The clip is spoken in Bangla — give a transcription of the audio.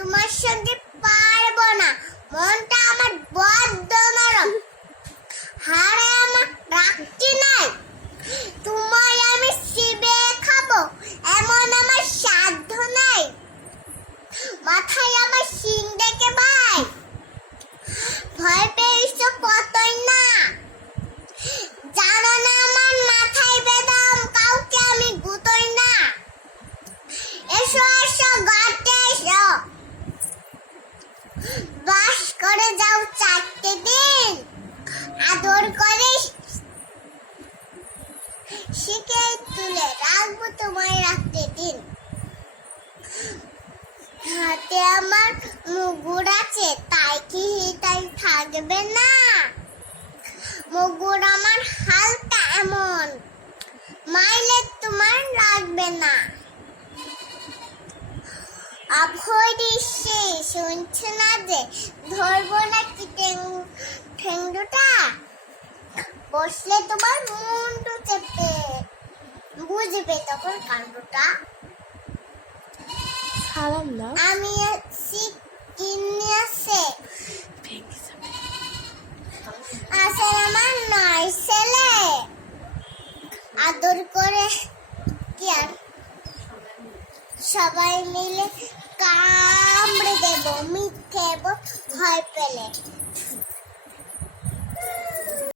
তোমার সঙ্গে পারবো না, মনটা আমার বড্ড নরম, হাড়ে আমার রাখতে নাই, তোমায় আমি চিবিয়ে খাবো এমন আমার সাধ্য নাই, মাথায় আমার শিং ডেকে ভাই, ভয় পেয়েছো কতই না, জানো না আমার মাথায় বেদম, কাউকে আমি গুতোই না, এসো এসো গর্তে এসো, বাস করে যাও 4টে দিন, আদর করে শিখে তুলে রাখবো তোমায় রাখতে দিন, হাতে আমার মুগুর আছে তাই কি তাই থাকবে না, মুগুর আমার হালকা এমন, মাইলে তোমার লাগবে না, অভয় দৃশ্যে শুনছো না যে ধরবো নাকি ঠেঙ্গুটা, বসলে তোমার মুন্ডু চেপে বুঝবে তখন কাণ্ডটা, সালাম না আমি আছি কিনে আছে আসলে আমার 9 ছেলে, আদর করে কি আর সবাই মিলে কামড়ে দেব, মিথ্যে ভয় পেলে।